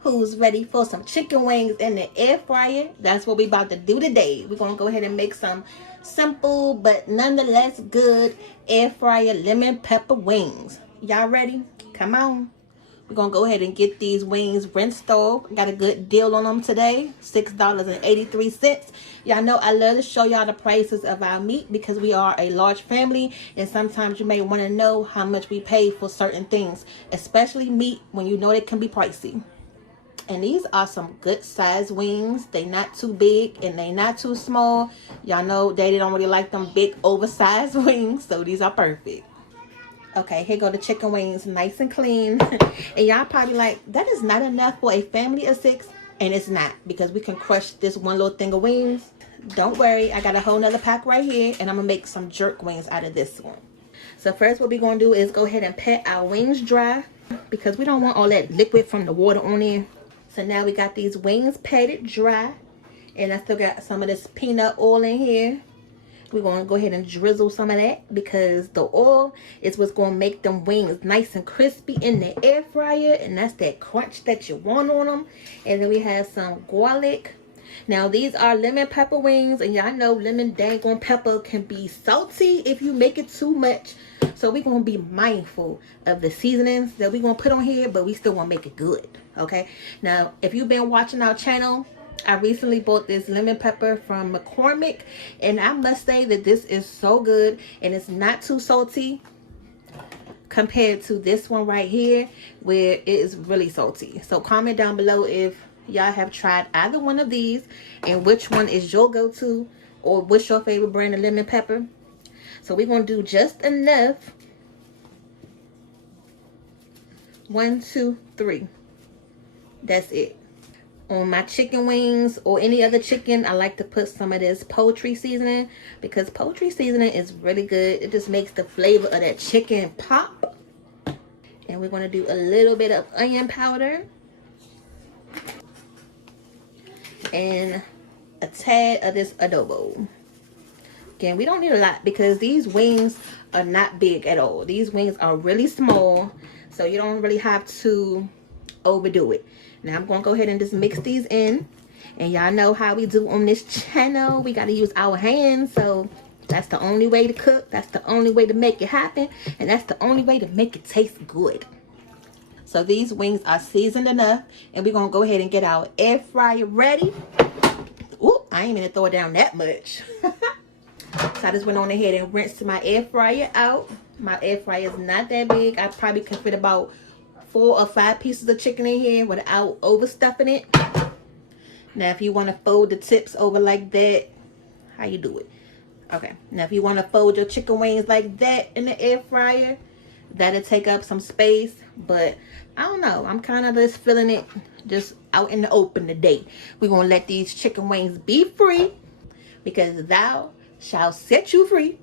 who's ready for some chicken wings in the air fryer. That's what we about to do today. We're gonna go ahead and make some simple but nonetheless good air fryer lemon pepper wings. Y'all ready? Come on. We're gonna go ahead and get these wings rinsed off. Got a good deal on them today, $6.83. Y'all know I love to show y'all the prices of our meat because we are a large family, and sometimes you may want to know how much we pay for certain things, especially meat when you know it can be pricey. And these are some good size wings. They not too big and they not too small. Y'all know Daddy don't really like them big oversized wings, so these are perfect. Okay, here go the chicken wings, nice and clean. And y'all probably like, that is not enough for a family of 6. And it's not, because we can crush this one little thing of wings. Don't worry, I got a whole nother pack right here, and I'm gonna make some jerk wings out of this one. So first what we're gonna do is go ahead and pat our wings dry, because we don't want all that liquid from the water on there. So now we got these wings patted dry, and I still got some of this peanut oil in here. We're going to go ahead and drizzle some of that, because the oil is what's going to make them wings nice and crispy in the air fryer. And that's that crunch that you want on them. And then we have some garlic. Now these are lemon pepper wings. And y'all know lemon dang on pepper can be salty if you make it too much. So we're going to be mindful of the seasonings that we're going to put on here. But we still want to make it good. Okay. Now if you've been watching our channel, I recently bought this lemon pepper from McCormick, and I must say that this is so good, and it's not too salty compared to this one right here where it is really salty. So comment down below if y'all have tried either one of these and which one is your go-to, or what's your favorite brand of lemon pepper. So we're going to do just enough. 1, 2, 3. That's it. On my chicken wings or any other chicken, I like to put some of this poultry seasoning, because poultry seasoning is really good. It just makes the flavor of that chicken pop. And we're going to do a little bit of onion powder and a tad of this adobo. Again, we don't need a lot because these wings are not big at all. These wings are really small, so you don't really have to overdo it. Now I'm going to go ahead and just mix these in. And y'all know how we do on this channel. We got to use our hands. So that's the only way to cook. That's the only way to make it happen. And that's the only way to make it taste good. So these wings are seasoned enough. And we're going to go ahead and get our air fryer ready. Ooh, I ain't even throw it down that much. So I just went on ahead and rinsed my air fryer out. My air fryer is not that big. I probably can fit about 4 or 5 pieces of chicken in here without overstuffing it. Now if you want to fold the tips over like that, how you do it? Okay, now if you want to fold your chicken wings like that in the air fryer, that'll take up some space. But I don't know, I'm kind of just feeling it just out in the open today. We're going to let these chicken wings be free, because thou shalt set you free.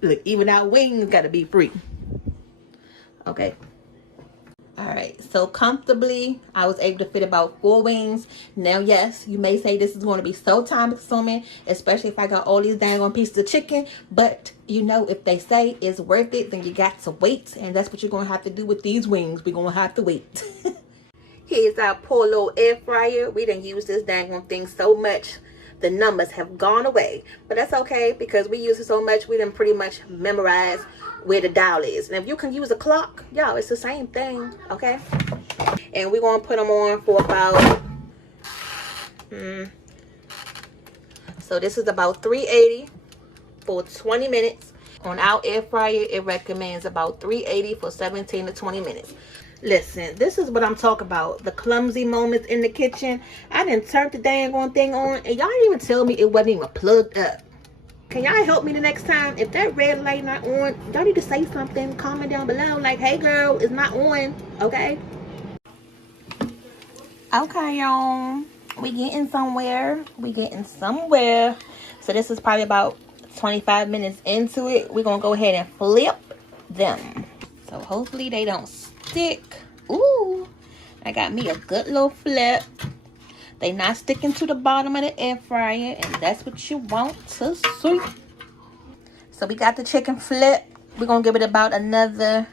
Look, even our wings got to be free. Okay. All right, so comfortably I was able to fit about 4 wings. Now yes, you may say this is going to be so time consuming, especially if I got all these dang on pieces of chicken, but you know, if they say it's worth it, then you got to wait, and that's what you're going to have to do with these wings. We're going to have to wait. Here's our poor little air fryer. We didn't use this dang on thing so much, the numbers have gone away, but that's okay, because we use it so much we didn't pretty much memorize where the dial is. And if you can use a clock, y'all, it's the same thing. Okay, and we're gonna put them on for about so this is about 380 for 20 minutes. On our air fryer it recommends about 380 for 17 to 20 minutes. Listen, this is what I'm talking about, the clumsy moments in the kitchen. I didn't turn the dang on thing on, and y'all didn't even tell me it wasn't even plugged up. Can y'all help me the next time? If that red light not on, y'all need to say something. Comment down below like, hey girl, it's not on. Okay. Okay, y'all. We getting somewhere. We getting somewhere. So this is probably about 25 minutes into it. We're going to go ahead and flip them. So hopefully they don't stick. Ooh. I got me a good little flip. They not sticking to the bottom of the air fryer, and that's what you want to see. So we got the chicken flip. We're gonna give it about another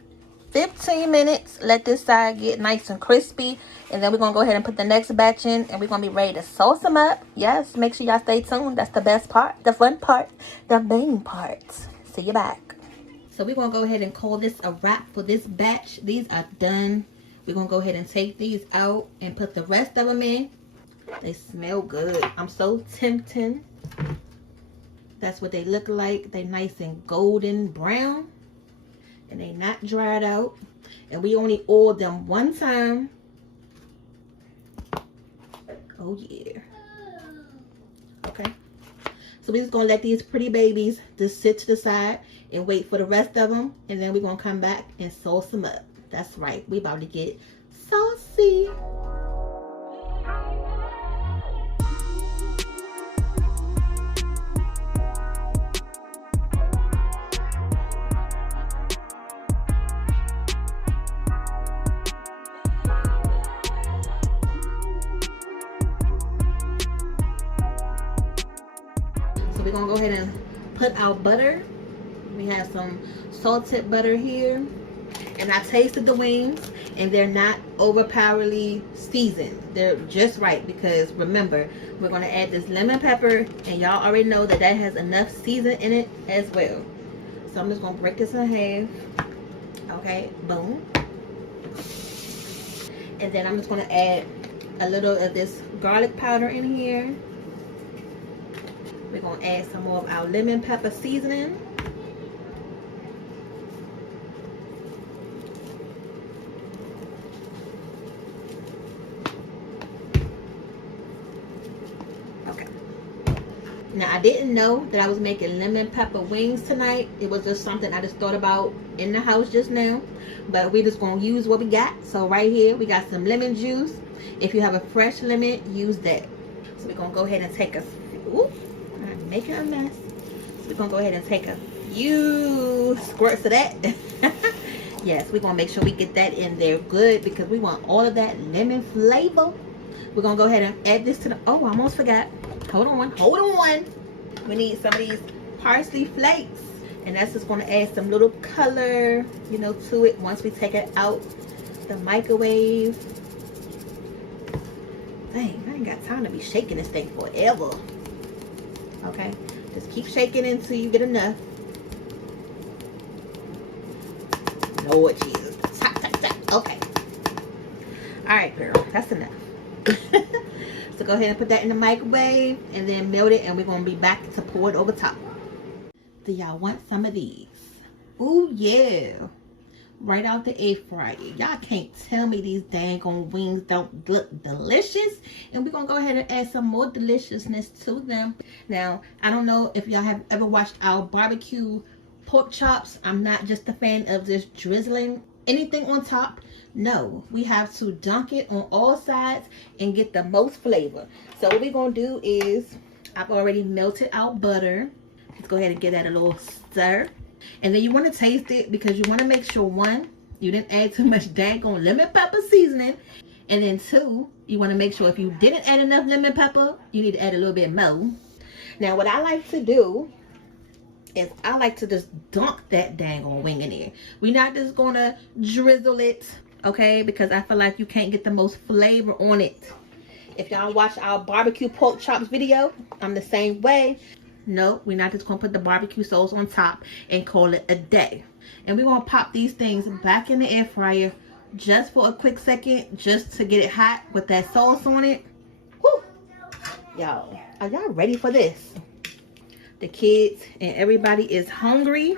15 minutes. Let this side get nice and crispy. And then we're going to go ahead and put the next batch in. And we're going to be ready to sauce them up. Yes, make sure y'all stay tuned. That's the best part. The fun part. The main part. See you back. So we're going to go ahead and call this a wrap for this batch. These are done. We're going to go ahead and take these out and put the rest of them in. They smell good. I'm so tempted. That's what they look like. They nice and golden brown. And they not dried out. And we only oiled them one time. Oh yeah. Okay. So we're just going to let these pretty babies just sit to the side and wait for the rest of them. And then we're going to come back and sauce them up. That's right. We about to get saucy. We're gonna go ahead and put our butter. We have some salted butter here, and I tasted the wings, and they're not overpoweringly seasoned. They're just right, because remember, we're gonna add this lemon pepper, and y'all already know that that has enough season in it as well. So I'm just gonna break this in half. Okay, boom. And then I'm just gonna add a little of this garlic powder in here. We're going to add some more of our lemon pepper seasoning. Okay. Now, I didn't know that I was making lemon pepper wings tonight. It was just something I just thought about in the house just now. But we're just going to use what we got. So right here, we got some lemon juice. If you have a fresh lemon, use that. So we're going to go ahead and take a few. I'm making a mess. We're going to go ahead and take a few squirts of that. Yes, we're going to make sure we get that in there good, because we want all of that lemon flavor. We're going to go ahead and add this to the... Oh, I almost forgot. Hold on. We need some of these parsley flakes. And that's just going to add some little color, you know, to it once we take it out the microwave. Dang, I ain't got time to be shaking this thing forever. Okay, just keep shaking until you get enough. Lord Jesus. Tap, tap, tap. Okay. All right, girl, that's enough. So go ahead and put that in the microwave and then melt it, and we're going to be back to pour it over top. Do y'all want some of these? Ooh, yeah. Right out the air fryer. Y'all can't tell me these dang on wings don't look delicious. And we're going to go ahead and add some more deliciousness to them. Now, I don't know if y'all have ever watched our barbecue pork chops. I'm not just a fan of just drizzling anything on top. No, we have to dunk it on all sides and get the most flavor. So what we're going to do is, I've already melted out butter. Let's go ahead and give that a little stir. And then you want to taste it, because you want to make sure, one, you didn't add too much daggone lemon pepper seasoning. And then two, you want to make sure if you didn't add enough lemon pepper, you need to add a little bit more. Now, what I like to do is I like to just dunk that daggone wing in there. We're not just going to drizzle it, okay? Because I feel like you can't get the most flavor on it. If y'all watch our barbecue pork chops video, I'm the same way. No, we're not just going to put the barbecue sauce on top and call it a day. And we're going to pop these things back in the air fryer just for a quick second, just to get it hot with that sauce on it. Woo! Y'all, are y'all ready for this? The kids and everybody is hungry.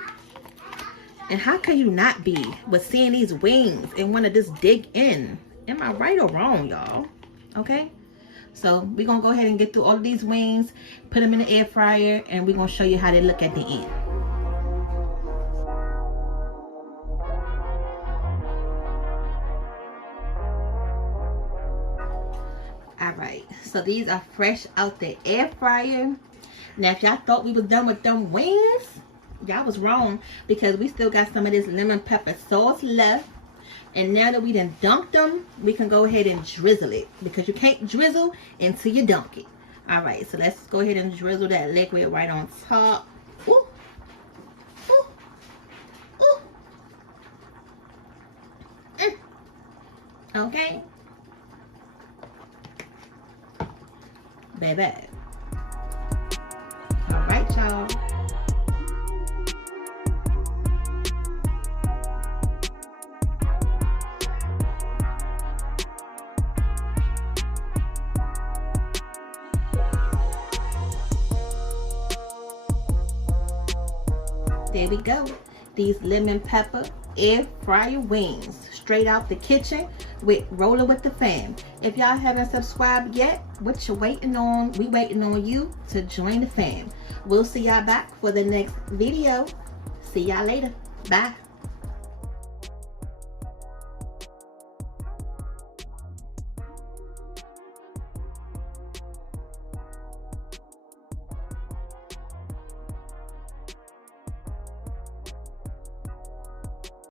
And how can you not be with seeing these wings and want to just dig in? Am I right or wrong, y'all? Okay? So we're going to go ahead and get through all of these wings, put them in the air fryer, and we're going to show you how they look at the end. All right, so these are fresh out the air fryer. Now, if y'all thought we was done with them wings, y'all was wrong, because we still got some of this lemon pepper sauce left. And now that we done dunked them, we can go ahead and drizzle it, because you can't drizzle until you dunk it. All right, so let's go ahead and drizzle that liquid right on top. Ooh. Ooh. Ooh. Okay? Baby. All right, y'all. There we go. These lemon pepper air fryer wings straight out the kitchen with rolling with the fam. If y'all haven't subscribed yet, what you waiting on? We waiting on you to join the fam. We'll see y'all back for the next video. See y'all later. Bye.